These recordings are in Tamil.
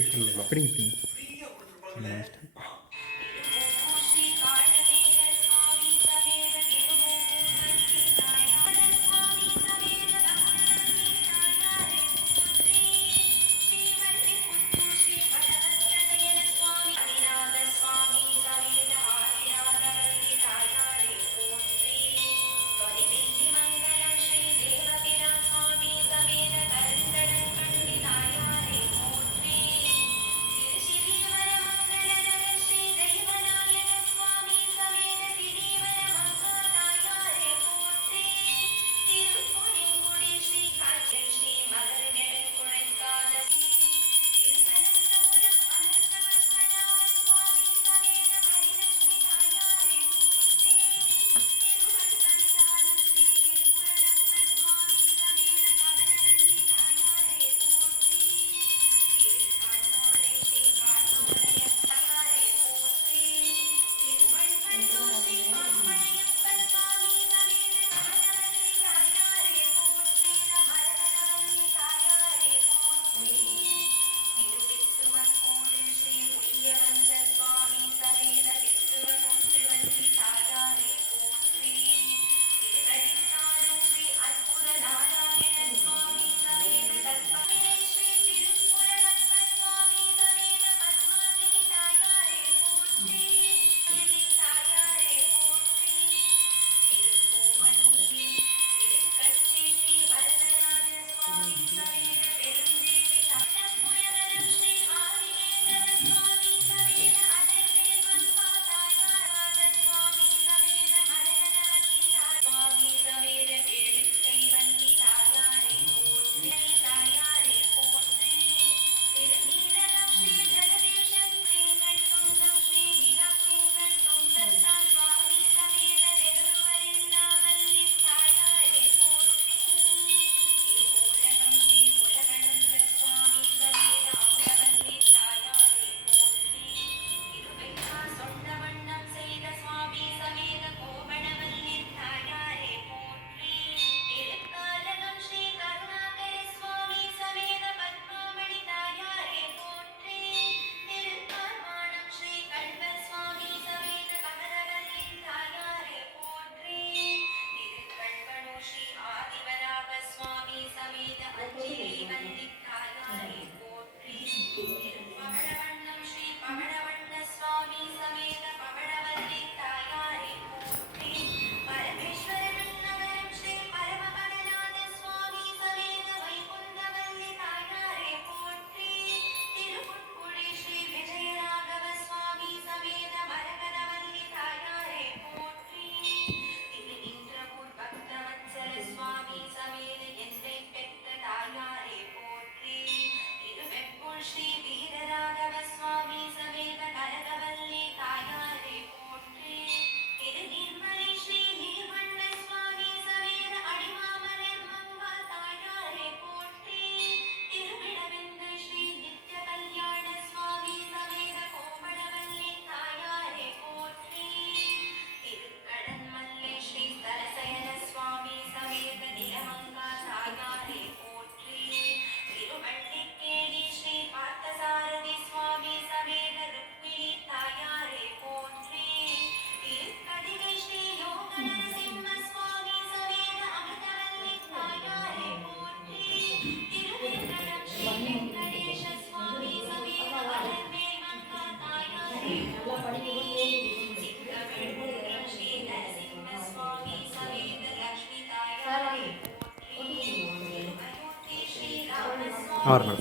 அப்படிங்க அப்படிங்க. ஆறு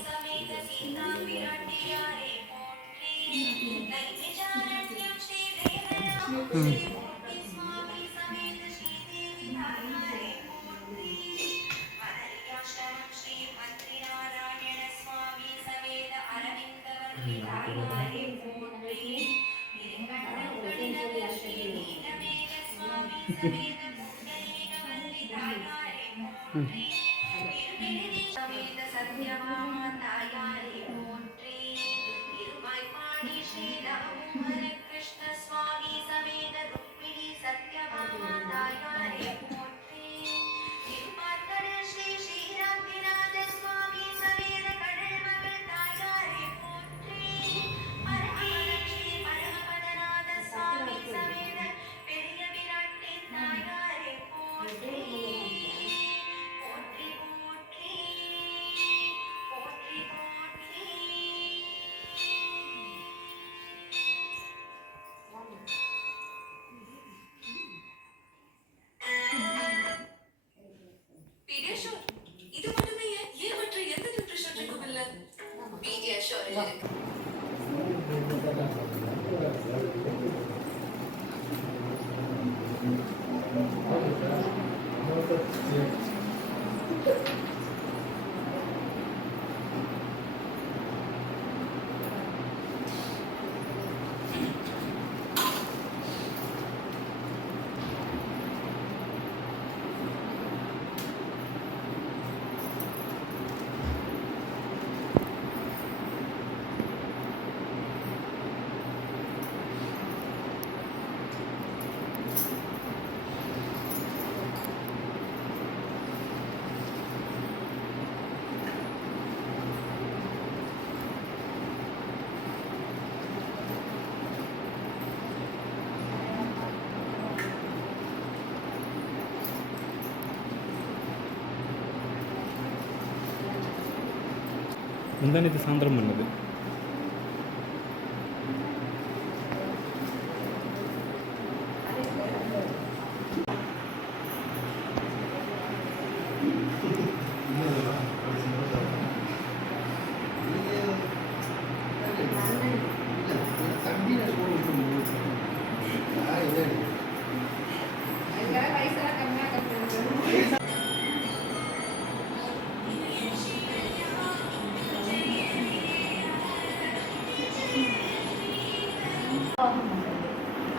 முந்தானத்து சாயந்தரம் பண்ணது.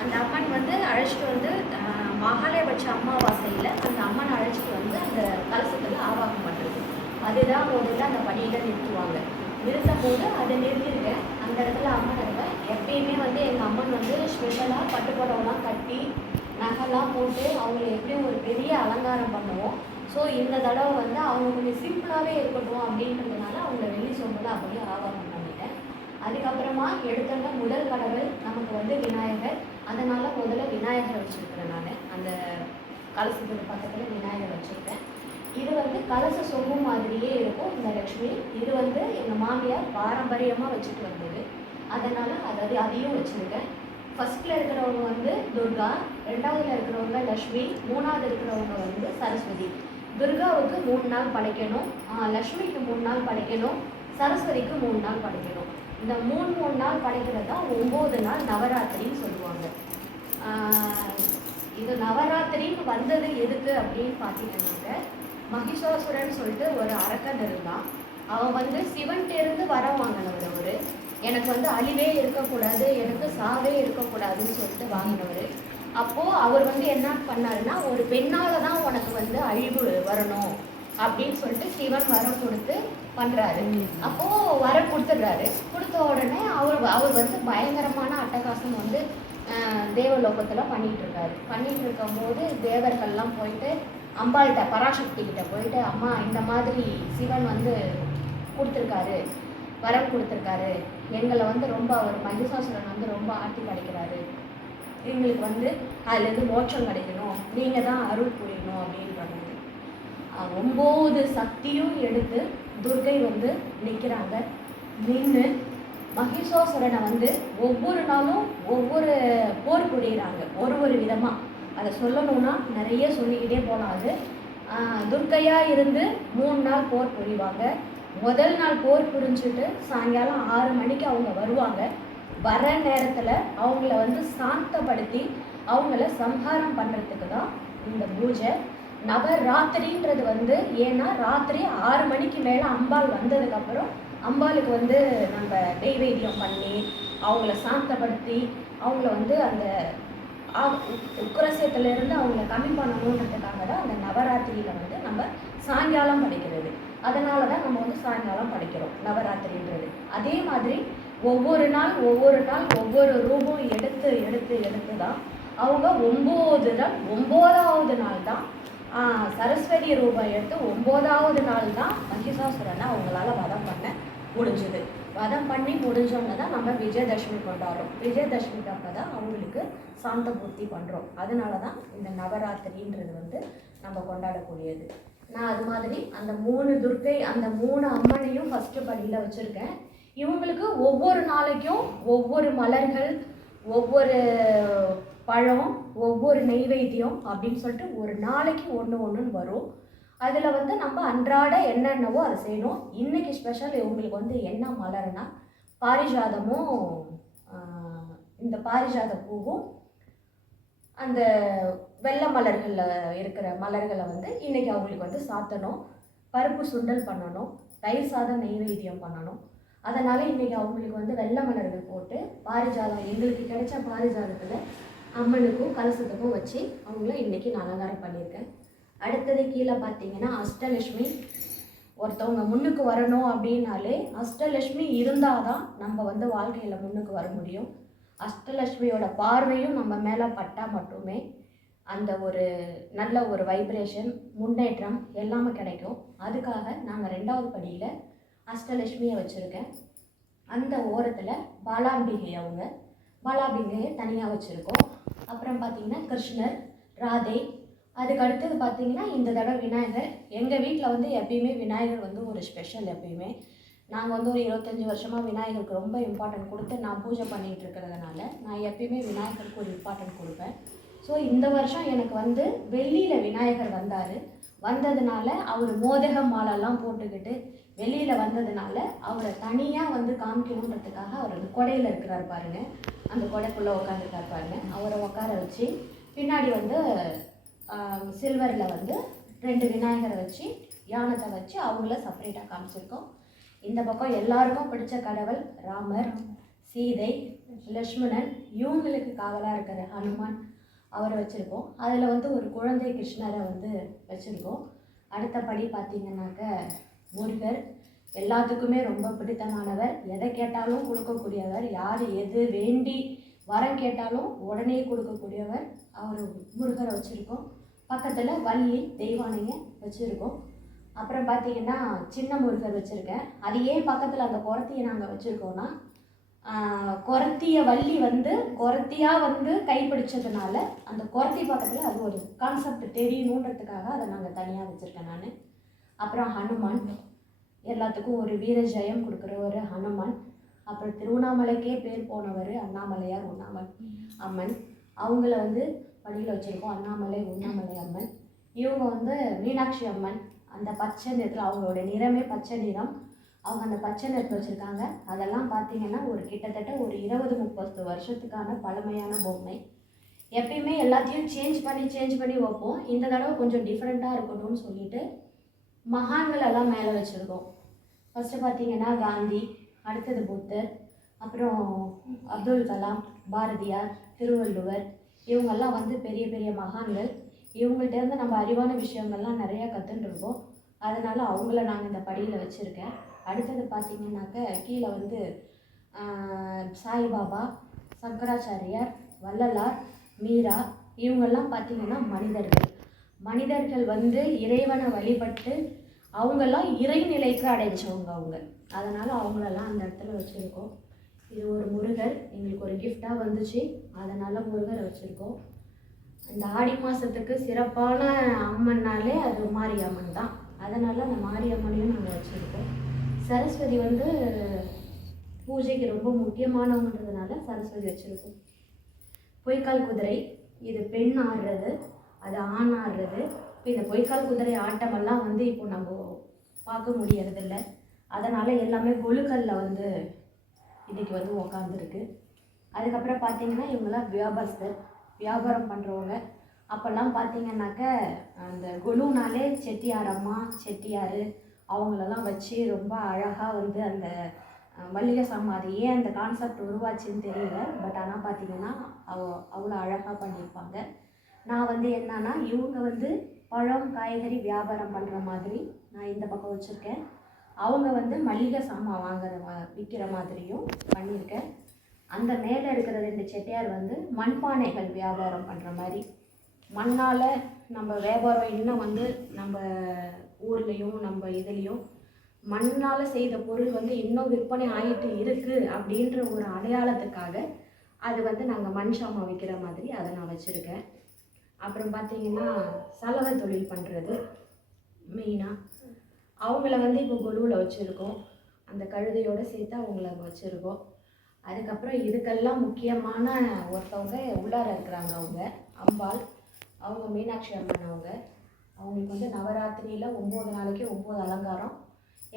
அந்த அம்மன் வந்து அழைச்சிட்டு வந்து மகாலயபட்ச அமாவாசையில் அந்த அம்மனை அழைச்சிட்டு வந்து அந்த கலசத்தில் ஆவாகம் பண்ணுறது. அதுதான் முதல்ல அந்த படியில் நிறுத்துவாங்க. நிறுத்தும் போது அதை நிறுத்திருக்கேன். அந்த இடத்துல அம்மன் இருப்பேன். எப்பயுமே வந்து எங்கள் அம்மன் வந்து ஸ்பெஷலாக பட்டுப்புடவெல்லாம் கட்டி நகைலாம் போட்டு அவங்கள எப்படியும் ஒரு பெரிய அலங்காரம் பண்ணுவோம். ஸோ இந்த தடவை வந்து அவங்க கொஞ்சம் சிம்பிளாகவே இருக்கட்டும் அப்படின்றதுனால அவங்கள வெள்ளி சொம்பில் அப்படியே ஆவாகம் பண்ணிட்டேன். அதுக்கப்புறமா எடுத்தோன்னா முதல் கடவுள் நமக்கு வந்து விநாயகர். அதனால் முதல்ல விநாயகரை வச்சுருக்கிறேன். நான் அந்த கலசத்துக்கு பக்கத்தில் விநாயகர் வச்சுருக்கேன். இது வந்து கலச சொம்பு மாதிரியே இருக்கும் இந்த லக்ஷ்மி. இது வந்து எங்கள் மாமியார் பாரம்பரியமாக வச்சுட்டு வந்தது. அதனால் அதையும் வச்சுருக்கேன். ஃபஸ்ட்டில் இருக்கிறவங்க வந்து துர்கா, ரெண்டாவதுல இருக்கிறவங்க லக்ஷ்மி, மூணாவது இருக்கிறவங்க வந்து சரஸ்வதி. துர்காவுக்கு 3 நாள் படைக்கணும், லக்ஷ்மிக்கு 3 நாள் படைக்கணும், சரஸ்வதிக்கு 3 நாள் படைக்கணும். இந்த 3 நாள் படைக்கிறது தான் 9 நாள் நவராத்திரின்னு சொல்லுவாங்க. இது நவராத்திரின்னு வந்தது எதுக்கு அப்படின்னு பார்த்தீங்கன்னாக்க, மகிஷாசுரன் சொல்லிட்டு ஒரு அரக்கன் இருந்தான். அவன் வந்து சிவன்கிட்டேருந்து வரம் வாங்கினவர். அவர் எனக்கு வந்து அழிவே இருக்கக்கூடாது, எனக்கு சாவே இருக்கக்கூடாதுன்னு சொல்லிட்டு வாங்கினவர். அப்போது அவர் வந்து என்ன பண்ணாருன்னா, ஒரு பெண்ணால் தான் உனக்கு வந்து அழிவு வரணும் அப்படின்னு சொல்லிட்டு சிவன் வரம் கொடுத்து பண்ணுறாரு. அப்போது வரம் கொடுத்துட்றாரு. கொடுத்த உடனே அவர் வந்து பயங்கரமான அட்டகாசம் வந்து தேவலோகத்தில் பண்ணிகிட்ருக்காரு. பண்ணிகிட்டு இருக்கும்போது தேவர்கள்லாம் போயிட்டு அம்பாள்கிட்ட, பராசக்தி கிட்ட போயிட்டு, அம்மா இந்த மாதிரி சிவன் வந்து கொடுத்துருக்காரு, வரம் கொடுத்துருக்காரு, எங்களை வந்து ரொம்ப அவர் மகிஷாசுரன் வந்து ரொம்ப ஆட்டி கிடைக்கிறாரு, எங்களுக்கு வந்து அதுலேருந்து மோட்சம் கிடைக்கணும், நீங்கள் தான் அருள் புரியணும் அப்படின்றாங்க. 9 சக்தியும் எடுத்து துர்கை வந்து நிற்கிறாங்க. நின்று மகிஷாசுரனை வந்து ஒவ்வொரு நாளும் ஒவ்வொரு போர் புரிகிறாங்க, ஒரு விதமாக. அதை சொல்லணும்னா நிறைய சொல்லிக்கிட்டே போகலாம். அது துர்க்கையாக இருந்து 3 நாள் போர் புரிவாங்க. முதல் நாள் போர் புரிஞ்சுட்டு சாயங்காலம் 6 மணிக்கு அவங்க வருவாங்க. வர நேரத்தில் அவங்கள வந்து சாந்தப்படுத்தி அவங்கள சம்ஹாரம் பண்ணுறதுக்கு தான் இந்த பூஜை. நவராத்திரின்றது வந்து ஏன்னா ராத்திரி 6 மணிக்கு மேலே அம்பாள் வந்ததுக்கப்புறம் அம்பாளுக்கு வந்து நம்ம நெய்வேத்தியம் பண்ணி அவங்கள சாந்தப்படுத்தி அவங்கள வந்து அந்த உக்கிரசேத்திலேருந்து அவங்கள கம்மி பண்ணணுன்றதுக்காக தான் அந்த நவராத்திரியில் வந்து நம்ம சாயங்காலம் படிக்கிறது. அதனால தான் நம்ம வந்து சாயங்காலம் படிக்கிறோம் நவராத்திரின்றது. அதே மாதிரி ஒவ்வொரு நாள் ஒவ்வொரு ரூபம் எடுத்து தான் அவங்க 9வது நாள் தான் சரஸ்வதி ரூபம் எடுத்து 9வது நாள் தான் மகிஷாசுரனை அவங்களால வதம் பண்ண முடிஞ்சுது. வதம் பண்ணி முடிஞ்சவங்க தான் நம்ம விஜயதசமி கொண்டாடுறோம். விஜயதசமிக்கு அப்போ தான் அவங்களுக்கு சாந்த பூர்த்தி பண்ணுறோம். அதனால தான் இந்த நவராத்திரின்றது வந்து நம்ம கொண்டாடக்கூடியது. நான் அது மாதிரி அந்த 3 துர்க்கை, அந்த 3 அம்மனையும் ஃபஸ்ட்டு படியில் வச்சுருக்கேன். இவங்களுக்கு ஒவ்வொரு நாளைக்கும் ஒவ்வொரு மலர்கள், ஒவ்வொரு பழம், ஒவ்வொரு நெய்வேத்தியம் அப்படின்னு சொல்லிட்டு ஒரு நாளைக்கு ஒன்று வரும். அதில் வந்து நம்ம அன்றாட என்னென்னவோ அதை செய்யணும். இன்றைக்கி ஸ்பெஷல் இவங்களுக்கு வந்து என்ன மலர்னா பாரிஜாதமும் இந்த பாரிஜாத பூவும் அந்த வெள்ளை மலர்களில் இருக்கிற மலர்களை வந்து இன்றைக்கி அவங்களுக்கு வந்து சாத்தணும், பருப்பு சுண்டல் பண்ணணும், தயிர் சாதம் நெய்வேத்தியம் பண்ணணும். அதனால் இன்றைக்கி அவங்களுக்கு வந்து வெள்ளை மலர்கள் போட்டு பாரிஜாதம் எங்களுக்கு கிடைச்ச பாரிஜாதத்தில் அம்மனுக்கும் கலசத்துக்கும் வச்சு அவங்கள இன்றைக்கி நான் அலங்காரம் பண்ணியிருக்கேன். அடுத்தது கீழே பார்த்தீங்கன்னா அஷ்டலட்சுமி. ஒருத்தவங்க முன்னுக்கு வரணும் அப்படின்னாலே அஷ்டலட்சுமி இருந்தால் தான் நம்ம வந்து வாழ்க்கையில் முன்னுக்கு வர முடியும். அஷ்டலட்சுமியோட பார்வையும் நம்ம மேலே பட்டால் மட்டுமே அந்த ஒரு நல்ல ஒரு வைப்ரேஷன், முன்னேற்றம் எல்லாமே கிடைக்கும். அதுக்காக நாங்கள் 2வது படியில் அஷ்டலட்சுமியை வச்சுருக்கேன். அந்த ஓரத்தில் பாலாம்பிகையை தனியாக வச்சுருக்கோம். அப்புறம் பார்த்திங்கன்னா கிருஷ்ணர், ராதை. அதுக்கு அடுத்தது பார்த்திங்கன்னா இந்த தடவை விநாயகர். எங்கள் வீட்டில் வந்து எப்பயுமே விநாயகர் வந்து ஒரு ஸ்பெஷல். எப்பயுமே நாங்கள் வந்து ஒரு 25 வருஷமாக விநாயகருக்கு ரொம்ப இம்பார்ட்டன்ட் கொடுத்து நான் பூஜை பண்ணிகிட்டு இருக்கிறதுனால நான் எப்பயுமே விநாயகருக்கு ஒரு இம்பார்ட்டன்ட் கொடுப்பேன். ஸோ இந்த வருஷம் எனக்கு வந்து வெள்ளியில் விநாயகர் வந்ததுனால அவர் மோதக மாலெல்லாம் போட்டுக்கிட்டு வெளியில் வந்ததுனால அவரை தனியாக வந்து காமிக்கணுன்றதுக்காக அவர் அந்த கொடையில் இருக்கிறார் பாருங்கள், அந்த கொடைக்குள்ளே உட்காந்துருக்கார் பாருங்கள். அவரை உட்கார வச்சு பின்னாடி வந்து சில்வரில் வந்து 2 விநாயகரை வச்சு யானத்தை வச்சு அவங்கள செப்பரேட்டாக காமிச்சிருக்கோம். இந்த பக்கம் எல்லாருக்கும் பிடிச்ச கடவுள் ராமர், சீதை, லக்ஷ்மணன், இவங்களுக்கு காவலாக இருக்கிற ஹனுமான் அவரை வச்சுருக்கோம். அதில் வந்து ஒரு குழந்தை கிருஷ்ணரை வந்து வச்சுருக்கோம். அடுத்தபடி பார்த்திங்கனாக்க முருகர், எல்லாத்துக்குமே ரொம்ப பிடித்தமானவர், எதை கேட்டாலும் கொடுக்கக்கூடியவர், யார் எது வேண்டி வரம் கேட்டாலும் உடனே கொடுக்கக்கூடியவர், அவர் முருகரை வச்சுருக்கோம். பக்கத்தில் வள்ளி தெய்வானையை வச்சுருக்கோம். அப்புறம் பார்த்திங்கன்னா சின்ன முருகர் வச்சுருக்கேன். அது ஏன் பக்கத்தில் அந்த குரத்தியை நாங்கள் வச்சுருக்கோன்னா, குரத்திய வள்ளி வந்து குரத்தியாக வந்து கைப்பிடிச்சதுனால அந்த குரத்தி பக்கத்தில் அது ஒரு கான்செப்ட் தெரியணுன்றதுக்காக அதை நாங்கள் தனியாக வச்சுருக்கேன் நான். அப்புறம் ஹனுமான், எல்லாத்துக்கும் ஒரு வீர ஜெயம் கொடுக்குற ஒரு ஹனுமான். அப்புறம் திருவண்ணாமலைக்கே பேர் போனவர் அண்ணாமலையார் அம்மன். அவங்கள வந்து படியில் வச்சுருக்கோம். அண்ணாமலை அம்மன். இவங்க வந்து மீனாட்சி அம்மன். அந்த பச்சை நிறத்தில், அவங்களோட நிறமே பச்சை நிறம், அவங்க அந்த பச்சை நிறத்தில் வச்சுருக்காங்க. அதெல்லாம் பார்த்திங்கன்னா ஒரு கிட்டத்தட்ட ஒரு 20-30 வருஷத்துக்கான பழமையான பொம்மை. எப்பயுமே எல்லாத்தையும் சேஞ்ச் பண்ணி வைப்போம். இந்த தடவை கொஞ்சம் டிஃப்ரெண்ட்டாக இருக்கணும்னு சொல்லிட்டு மகான்கள் எல்லாம் மேலே வச்சுருக்கோம். ஃபஸ்ட்டு பார்த்திங்கன்னா காந்தி, அடுத்தது புத்தர், அப்புறம் அப்துல் கலாம், பாரதியார், திருவள்ளுவர், இவங்கெல்லாம் வந்து பெரிய பெரிய மகான்கள். இவங்கள்ட்டேருந்து நம்ம அறிவான விஷயங்கள்லாம் நிறையா கற்றுட்டுருக்கோம். அதனால் அவங்கள நாங்கள் இந்த படியில் வச்சுருக்கேன். அடுத்தது பார்த்திங்கனாக்க கீழே வந்து சாய்பாபா, சங்கராச்சாரியார், வள்ளலார், மீரா, இவங்கெல்லாம் பார்த்திங்கன்னா மனிதர்கள் வந்து இறைவனை வழிபட்டு அவங்கெல்லாம் இறைநிலைக்கு அடைஞ்சவங்க அவங்க. அதனால் அவங்களெல்லாம் அந்த இடத்துல வச்சுருக்கோம். இது ஒரு முருகர் எங்களுக்கு ஒரு கிஃப்டாக வந்துச்சு, அதனால் முருகரை வச்சுருக்கோம். இந்த ஆடி மாதத்துக்கு சிறப்பான அம்மன்னாலே அது மாரியம்மன் தான். அதனால் அந்த மாரியம்மனையும் நாங்கள் வச்சுருக்கோம். சரஸ்வதி வந்து பூஜைக்கு ரொம்ப முக்கியமானவங்கன்றதுனால சரஸ்வதி வச்சுருக்கோம். பொய்க்கால் குதிரை, இது பெண் ஆடுறது, அது ஆண் ஆடுறது. இப்போ இந்த பொய்க்கால் குதிரை ஆட்டமெல்லாம் வந்து இப்போ நம்ம பார்க்க முடியறதில்ல. அதனால் எல்லாமே கொலுக்கல்ல வந்து இன்றைக்கி வந்து உக்காந்துருக்கு. அதுக்கப்புறம் பார்த்திங்கன்னா இவங்கெல்லாம் வியாபாரம் பண்ணுறவங்க. அப்போல்லாம் பார்த்திங்கனாக்க அந்த கொலுனாலே செட்டியாரம்மா, செட்டியார் அவங்களெல்லாம் வச்சு ரொம்ப அழகாக வந்து அந்த மல்லிகை சாமான், ஏன் அந்த கான்செப்ட் உருவாச்சுன்னு தெரியல. பட் ஆனால் பார்த்திங்கன்னா அவ்வளோ அழகாக பண்ணியிருப்பாங்க. நான் வந்து என்னன்னா இவங்க வந்து பழம் காய்கறி வியாபாரம் பண்ணுற மாதிரி நான் இந்த பக்கம் வச்சுருக்கேன். அவங்க வந்து மல்லிகை சாமான் விற்கிற மாதிரியும் பண்ணியிருக்கேன். அந்த மேலே இருக்கிற 2 செட்டியார் வந்து மண்பானைகள் வியாபாரம் பண்ணுற மாதிரி, மண்ணால் நம்ம வியாபாரம் இன்னும் வந்து நம்ம ஊர்லேயும் நம்ம இதுலேயும் மண்ணால் செய்த பொருள் வந்து இன்னும் விற்பனை ஆகிட்டு இருக்குது அப்படின்ற ஒரு அடையாளத்துக்காக அது வந்து நாங்கள் மண் சாமான் விற்கிற மாதிரி அதை நான் வச்சுருக்கேன். அப்புறம் பார்த்திங்கன்னா சலவை தொழில் பண்ணுறது மெயினாக அவங்கள வந்து இப்போ கொலுவில் வச்சுருக்கோம். அந்த கழுதையோடு சேர்த்து அவங்கள வச்சுருக்கோம். அதுக்கப்புறம் இதுக்கெல்லாம் முக்கியமான ஒருத்தவங்க உள்ளார இருக்கிறாங்க. அவங்க அம்பாள், அவங்க மீனாட்சி அம்மன். அவங்களுக்கு வந்து நவராத்திரியில் 9 நாளைக்கு 9 அலங்காரம்.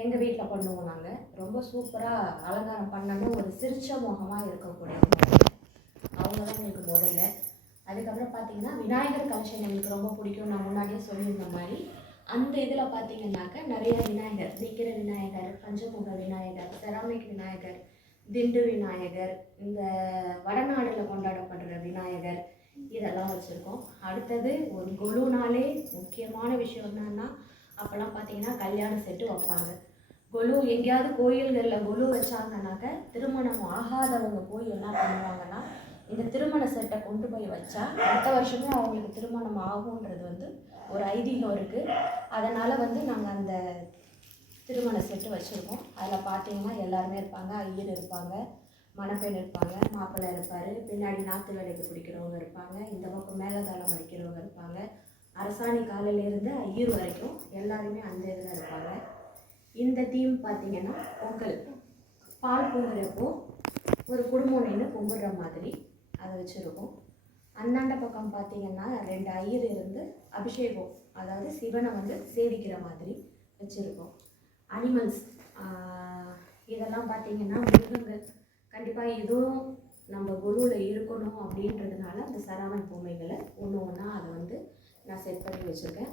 எங்கள் வீட்டில் பண்ணுவோம் நாங்கள். ரொம்ப சூப்பராக அலங்காரம் பண்ணோன்னா ஒரு சிரிச்ச முகமாக இருக்கக்கூடியவங்க அவங்க தான் எங்களுக்கு முதல்ல. அதுக்கப்புறம் பார்த்தீங்கன்னா விநாயகர் கலெக்ஷன் எங்களுக்கு ரொம்ப பிடிக்கும். நான் முன்னாடியே சொல்லியிருந்த மாதிரி அந்த இதில் பார்த்தீங்கன்னாக்க நிறைய விநாயகர், விக்கிர விநாயகர், பஞ்சமுக விநாயகர், செராமிக் விநாயகர், திண்டு விநாயகர், இந்த வடநாடில் கொண்டாடப்படுற விநாயகர், இதெல்லாம் வச்சுருக்கோம். அடுத்தது ஒரு கொலுனாலே முக்கியமான விஷயம் என்னன்னா, அப்போல்லாம் பார்த்தீங்கன்னா கல்யாண செட்டு வைப்பாங்க. கொலு எங்கேயாவது கோயில்களில் கொலு வச்சாங்கன்னாக்க திருமணம் ஆகாதவங்க போய் என்ன பண்ணுவாங்கன்னா, இந்த திருமண செட்டை கொண்டு போய் வச்சா அடுத்த வருஷமே அவங்களுக்கு திருமணம் ஆகுன்றது வந்து ஒரு ஐதீகம் இருக்குது. அதனால் வந்து நாங்கள் அந்த திருமண செட்டு வச்சுருக்கோம். அதில் பார்த்தீங்கன்னா எல்லாருமே இருப்பாங்க. ஐயர் இருப்பாங்க, மணப்பெண் இருப்பாங்க, மாப்பிள்ளை இருப்பார், பின்னாடி நாற்று வேலைக்கு பிடிக்கிறவங்க இருப்பாங்க, இந்த பக்கம் மேலதாளம் அடிக்கிறவங்க இருப்பாங்க, அரசாணி காலையிலேருந்து ஐயர் வரைக்கும் எல்லாருமே அந்த இதில் இருப்பாங்க. இந்த தீம் பார்த்தீங்கன்னா பொங்கல், பால் பொங்குறப்போ ஒரு குடும்பம் நின்று கும்பிடுற மாதிரி அதை வச்சுருக்கோம். அந்தாண்ட பக்கம் பார்த்தீங்கன்னா 2 ஐயர் இருந்து அபிஷேகம், அதாவது சிவனை வந்து சேவிக்கிற மாதிரி வச்சுருக்கோம். அனிமல்ஸ் இதெல்லாம் பார்த்தீங்கன்னா மிருகங்கள் கண்டிப்பாக இதுவும் நம்ம குழுவில் இருக்கணும் அப்படின்றதுனால அந்த சரவணன் பொம்மைகளை ஒன்று ஒன்றா அதை வந்து நான் செட் பண்ணி வச்சுருக்கேன்.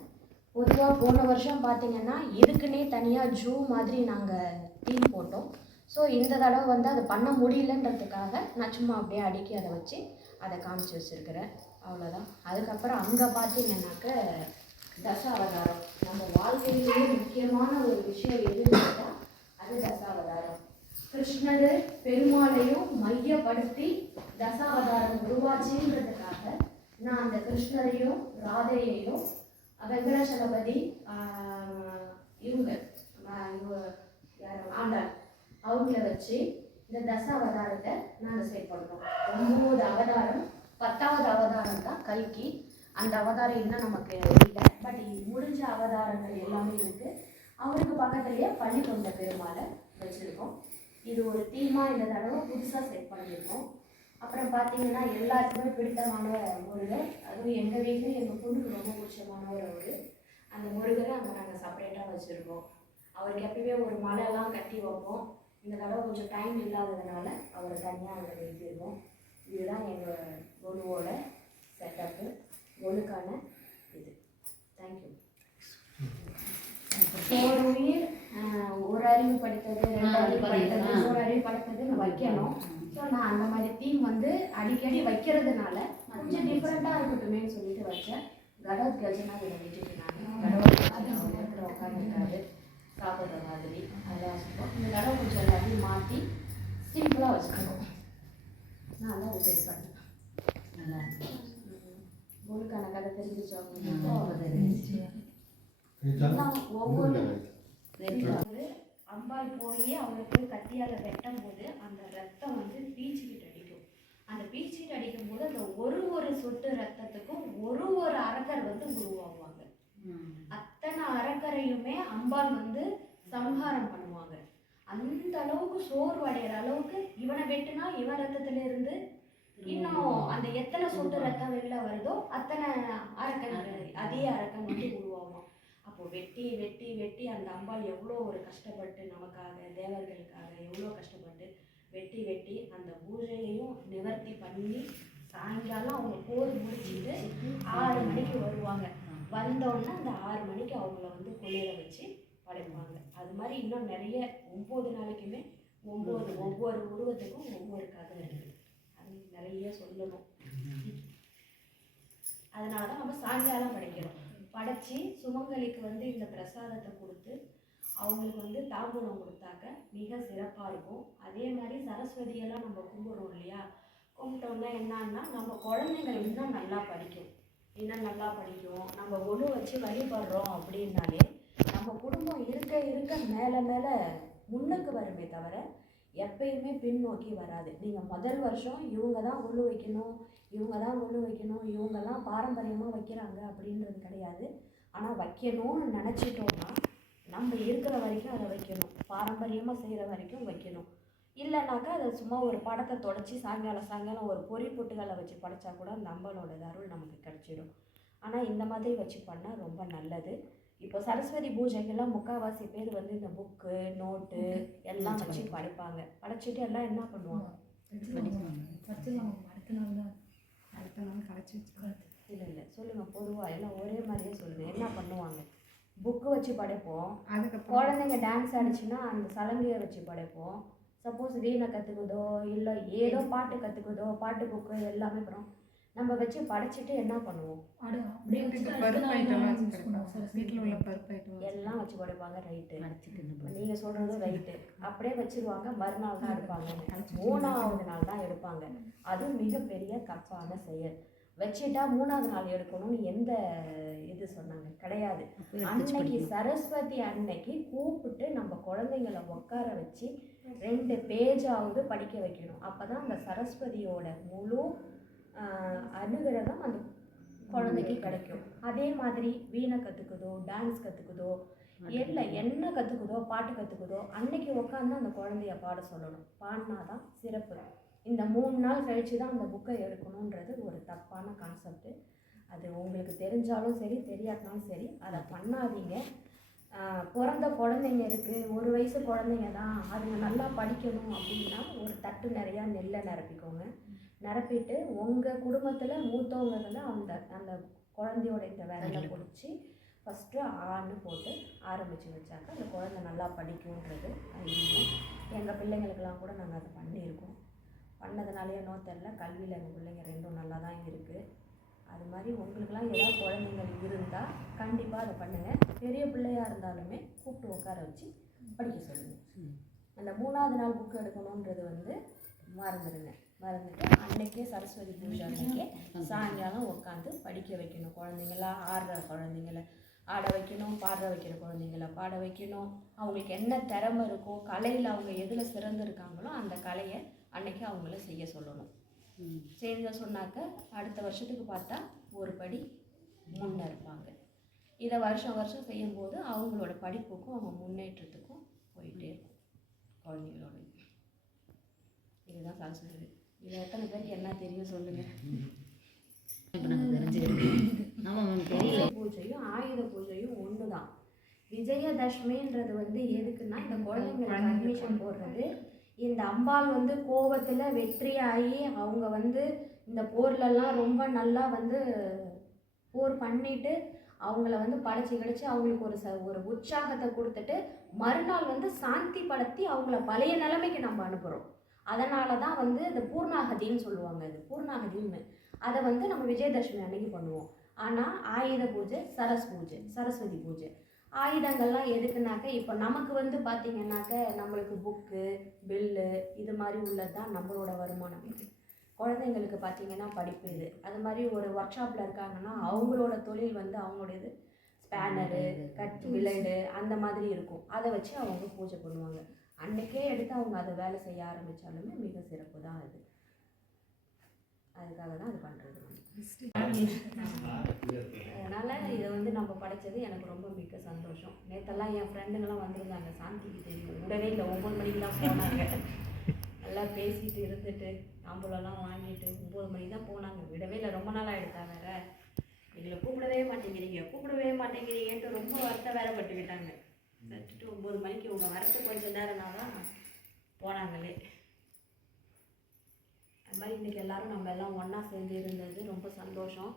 பொதுவாக போன வருஷம் பார்த்தீங்கன்னா இதுக்குன்னே தனியாக ஜூ மாதிரி நாங்கள் தீம் போட்டோம். ஸோ இந்த தடவை வந்து அதை பண்ண முடியலன்றதுக்காக நான் சும்மா அப்படியே அடுக்கி அதை வச்சு அதை காமிச்சு வச்சுருக்கிறேன். அவ்வளோதான். அதுக்கப்புறம் அங்கே பார்த்தீங்கன்னாக்க தசாவதாரம், நம்ம வாழ்க்கையிலேயே முக்கியமான ஒரு விஷயம் எதுன்னு கேட்டால் அது தசாவதாரம். கிருஷ்ணர் பெருமாளையும் மையப்படுத்தி தசாவதாரம் உருவாச்சுன்றதுக்காக நான் அந்த கிருஷ்ணரையும் ராதையையும் வெங்கடாச்சலபதி இவங்க யார் ஆண்டாள் அவங்கள வச்சு இந்த தசாவதாரத்தை நாங்கள் செட் பண்ணுறோம். 9 அவதாரம், 10வது அவதாரம் தான் கல்கி. அந்த அவதாரம் இன்னும் நமக்கு இல்லை, பட் முடிஞ்ச அவதாரங்கள் எல்லாமே இருக்குது. அவருக்கு பக்கத்துலேயே பள்ளி கொண்ட பெருமாளை வச்சுருக்கோம். இது ஒரு தீமாக இந்த தடவை புதுசாக செட் பண்ணியிருக்கோம். அப்புறம் பார்த்தீங்கன்னா எல்லாருக்குமே பிடித்தமான முருகர், அதுவும் எங்கள் வீட்டில் எங்கள் பொண்ணுக்கு ரொம்ப பிடிச்சமான ஒரு அந்த முருகரை அங்கே நாங்கள் செப்பரேட்டாக வச்சுருக்கோம். அவருக்கு எப்பயுமே ஒரு மலையெல்லாம் கட்டி வைப்போம். இந்த தடவை கொஞ்சம் டைம் இல்லாததுனால அவரை தனியாக அங்கே நிறுத்திடுவோம். இதுதான் எங்கள் குருவோட செட்டப்பு, குருக்கான இது. தேங்க்யூ. ஒரு உயிர், ஒரு அறிவு படித்தது, 2 அறிவு படித்தது, 3 அறிவு படித்ததுன்னு வைக்கணும். ஸோ நான் அந்த மாதிரி தீம் வந்து அடிக்கடி வைக்கிறதுனால கொஞ்சம் டிஃப்ரெண்ட்டாக இருக்கட்டுமேன்னு சொல்லிட்டு வச்சேன். கடவுள் கஜனா இதை விட்டுட்டு நான் கடவுள் நேரத்தில் உட்காந்துருக்காரு சாப்பிட்ற மாதிரி அதெல்லாம் வச்சுப்போம். இந்த தடவை கொஞ்சம் எல்லாத்தையும் மாற்றி சிம்பிளாக வச்சுக்கணும். நான் தான் அதை செட் பண்ணேன். நல்லா குருக்கான கதை தெரிஞ்சிச்சோம். ஒவ்வொரு அம்பாள் போய் அவங்களுக்கு கத்தியால் வெட்டும் போது அந்த ரத்தம் வந்து பீச்சிக்கிட்டு அடிக்கும். அந்த பீச்சிக்கிட்டு அடிக்கும் போது அந்த ஒரு சொட்டு ரத்தத்துக்கும் ஒரு அரக்கர் வந்து உருவாகுவாங்க. அத்தனை அரக்கரையுமே அம்பாள் வந்து சம்ஹாரம் பண்ணுவாங்க. அந்த அளவுக்கு சோர்வடைகிற அளவுக்கு இவனை வெட்டினா இவன் ரத்தத்துல இருந்து இன்னும் அந்த எத்தனை சொட்டு ரத்தம் வெளில வருதோ அத்தனை அரக்கன், அதே அரக்கன் வந்து உருவாகும். அப்போ வெட்டி வெட்டி வெட்டி அந்த அம்பாள் எவ்வளோ ஒரு கஷ்டப்பட்டு நமக்காக தேவர்களுக்காக எவ்வளோ கஷ்டப்பட்டு வெட்டி வெட்டி அந்த பூஜையையும் நிவர்த்தி பண்ணி சாயங்காலம் அவங்க போர் முடிச்சுட்டு 6 மணிக்கு வருவாங்க. வந்தோடனே அந்த 6 மணிக்கு அவங்கள வந்து கொள்ளையில வச்சு படைப்பாங்க. அது மாதிரி இன்னும் நிறைய 9 நாளைக்குமே ஒவ்வொரு உருவத்துக்கும் ஒவ்வொரு கதை இருக்குது. அது நிறைய சொல்லணும். அதனால தான் நம்ம சாயங்காலம் படைக்கிறோம். படைச்சி சுமங்கலிக்கு வந்து இந்த பிரசாதத்தை கொடுத்து அவங்களுக்கு வந்து தாம்பூலம் கொடுத்தாக்க மிக சிறப்பாக இருக்கும். அதே மாதிரி சரஸ்வதியெல்லாம் நம்ம கும்பிட்றோம் இல்லையா, கும்பிட்டோம்னா என்னன்னா நம்ம குழந்தைகள் இன்னும் நல்லா படிக்கும். நம்ம ஒழு வச்சு வழிபடுறோம் அப்படின்னாலே நம்ம குடும்பம் இருக்க இருக்க மேலே மேலே முன்னுக்கு வருமே தவிர எப்பயுமே பின்னோக்கி வராது. நீங்கள் முதல் வருஷம் இவங்க தான் ஒழு வைக்கணும், இவங்கெல்லாம் பாரம்பரியமாக வைக்கிறாங்க அப்படின்றது கிடையாது. ஆனால் வைக்கணும்னு நினச்சிட்டோம்னா நம்ம இருக்கிற வரைக்கும் அதை வைக்கணும், பாரம்பரியமாக செய்கிற வரைக்கும் வைக்கணும். இல்லைனாக்கா அதை சும்மா ஒரு படத்தை தொடச்சி சாயங்காலம் ஒரு பொறி பொட்டுகளை வச்சு படைச்சா கூட நம்மளோட அருள் நமக்கு கிடச்சிடும். ஆனால் இந்த மாதிரி வச்சு பண்ணால் ரொம்ப நல்லது. இப்போ சரஸ்வதி பூஜைக்கெல்லாம் முக்கால்வாசி பேர் வந்து இந்த புக்கு நோட்டு எல்லாம் வச்சு படைப்பாங்க. படைச்சிட்டு எல்லாம் என்ன பண்ணுவாங்க? அடுத்த நாள் கரைச்சி வச்சுருக்காங்க. இல்லை சொல்லுங்கள், பொதுவாக எல்லாம் ஒரே மாதிரியே சொல்லுங்கள். என்ன பண்ணுவாங்க? புக்கு வச்சு படைப்போம். அதுக்கப்புறம் குழந்தைங்க டான்ஸ் ஆடிச்சுன்னா அந்த சலங்கையை வச்சு படைப்போம். சப்போஸ் வீணை கற்றுக்குதோ இல்லை ஏதோ பாட்டு கற்றுக்குதோ பாட்டு புக்கு எல்லாமே அப்புறம் நம்ம வச்சு படைச்சிட்டு என்ன பண்ணுவோம்? வீட்டில் உள்ள பருப்பு ஐட்டம் எல்லாம் வச்சு படைப்பாங்க. ரைட்டு, நீங்கள் சொல்கிறதும் ரைட்டு. அப்படியே வச்சுருவாங்க. மறுநாள் தான் எடுப்பாங்க. 3ஆவது நாள் தான் எடுப்பாங்க. அதுவும் மிகப்பெரிய தப்பான செயல். வச்சுட்டா 3ஆவது நாள் எடுக்கணும்னு எந்த இது சொன்னாங்க? கிடையாது. அன்னைக்கு சரஸ்வதி அன்னைக்கு கூப்பிட்டு நம்ம குழந்தைங்களை உட்கார வச்சு 2 பேஜாவது படிக்க வைக்கணும். அப்போ தான் அந்த சரஸ்வதியோட முழு அனுகிரகம் அந்த குழந்தைக்கு கிடைக்கும். அதே மாதிரி வீணை கற்றுக்குதோ டான்ஸ் கற்றுக்குதோ இல்லை என்ன கற்றுக்குதோ பாட்டு கற்றுக்குதோ அன்னைக்கு உட்காந்து அந்த குழந்தைய பாட சொல்லணும். பாடினா தான் சிறப்பு. இந்த 3 நாள் கழித்து தான் அந்த புக்கை எடுக்கணுன்றது ஒரு தப்பான கான்செப்ட்டு. அது உங்களுக்கு தெரிஞ்சாலும் சரி தெரியாட்டினாலும் சரி அதை பண்ணாதீங்க. பிறந்த குழந்தைங்க இருக்குது, 1 வயசு குழந்தைங்க தான், அதுங்க நல்லா படிக்கணும் அப்படின்னா ஒரு தட்டு நிறையா நெல்லை நிரப்பிக்கோங்க. நிரப்பிட்டு உங்கள் குடும்பத்தில் மூத்தவங்களில் அந்த அந்த குழந்தையோட இந்த விரலை பிடிச்சி ஃபஸ்ட்டு ஆன்னு போட்டு ஆரம்பித்து வச்சாக்க அந்த குழந்தை நல்லா படிக்கும்ன்றது ஐடியா. எங்கள் பிள்ளைங்களுக்கெல்லாம் கூட நாங்கள் அதை பண்ணியிருக்கோம். பண்ணதுனாலே என்னோ தெரில, கல்வியில் எங்கள் பிள்ளைங்க 2ம் நல்லா தான் இருக்குது. அது மாதிரி உங்களுக்கெல்லாம் ஏதாவது குழந்தைங்கள் இருந்தால் கண்டிப்பாக அதை பண்ணுங்கள். பெரிய பிள்ளையாக இருந்தாலுமே கூப்பிட்டு உட்கார வச்சு படிக்க சொல்லுங்கள். அந்த 3ஆவது நாள் புக்கு எடுக்கணுன்றது வந்து மறந்துடுங்க. மறந்துட்டு அன்றைக்கே சரஸ்வதி பூஜை அன்றைக்கே சாயங்காலம் உட்காந்து படிக்க வைக்கணும். குழந்தைங்களா ஆடுற குழந்தைங்கள ஆட வைக்கணும், பாட வைக்கிற குழந்தைங்கள பாட வைக்கணும். அவங்களுக்கு என்ன திறமை இருக்கோ, கலையில் அவங்க எதில் சிறந்துருக்காங்களோ அந்த கலையை அன்றைக்கி அவங்கள செய்ய சொல்லணும். செய்த சொன்னாக்க அடுத்த வருஷத்துக்கு பார்த்தா ஒரு படி முன்னே இருப்பாங்க. இதை வருஷம் வருஷம் செய்யும்போது அவங்களோட படிப்புக்கும் அவங்க முன்னேற்றத்துக்கும் போயிட்டே இருக்கும் குழந்தைங்களோட. இதுதான் சரஸ்வதி. இது எத்தனை பேருக்கு என்ன தெரியும் சொல்லுங்கள்? பூஜையும் ஆயுத பூஜையும் ஒன்று தான். விஜயதசமின்றது வந்து எதுக்குன்னா இந்த குழந்தைங்களுக்கு அட்மிஷன் போடுறது. இந்த அம்பாள் வந்து கோபத்தில் வெற்றியாகி அவங்க வந்து இந்த போர்லெல்லாம் ரொம்ப நல்லா வந்து போர் பண்ணிட்டு அவங்கள வந்து படைச்சி கிடச்சி அவங்களுக்கு ஒரு உற்சாகத்தை கொடுத்துட்டு மறுநாள் வந்து சாந்தி படுத்தி அவங்கள பழைய நிலைமைக்கு நம்ம அனுப்புகிறோம். அதனால தான் வந்து இந்த பூர்ணாகதின்னு சொல்லுவாங்க. இது பூர்ணாகதின்னு அதை வந்து நம்ம விஜயதசமி அன்னைக்கு பண்ணுவோம். ஆனால் ஆயுத பூஜை சரஸ்வதி பூஜை ஆயுதங்கள்லாம் எதுக்குனாக்க இப்போ நமக்கு வந்து பார்த்திங்கன்னாக்க நம்மளுக்கு புக்கு பில்லு இது மாதிரி உள்ளது தான் நம்மளோட வருமானம். இது குழந்தைங்களுக்கு பார்த்திங்கன்னா படிப்பு. இது அது மாதிரி ஒரு ஒர்க் ஷாப்பில் இருக்காங்கன்னா அவங்களோட தொழில் வந்து அவங்களோடது ஸ்பேனரு பிளேடு அந்த மாதிரி இருக்கும். அதை வச்சு அவங்க பூஜை பண்ணுவாங்க. அன்றைக்கே எடுத்து அவங்க அதை வேலை செய்ய ஆரம்பித்தாலுமே மிக சிறப்பு தான் அது. அதுக்காக தான் அது பண்ணுறது. அதனால் இதை வந்து நம்ம படைச்சது எனக்கு ரொம்ப மிக்க சந்தோஷம். நேற்றெல்லாம் என் ஃப்ரெண்டுங்கெல்லாம் வந்திருந்தாங்க. சாந்திக்கு தெரியும் உடனே இல்லை 9 மணிக்கு தான் போனாங்க. நல்லா பேசிட்டு இருந்துட்டு தாம்பூலம்லாம் வாங்கிட்டு 9 மணிக்கு தான் போனாங்க. விடவே இல்லை, ரொம்ப நாள் ஆகிடுதா வேறு. எங்களை கூப்பிடவே மாட்டேங்கிறீங்கன்ட்டு ரொம்ப வருத்தம் வேற பட்டுக்கிட்டாங்க. வச்சுட்டு 9 மணிக்கு உங்கள் வரத்து கொஞ்சம் நேரம்னா தான் போனாங்களே. அது மாதிரி இன்றைக்கி எல்லோரும் நம்ம எல்லாம் ஒன்றா சேர்ந்து இருந்தது ரொம்ப சந்தோஷம்.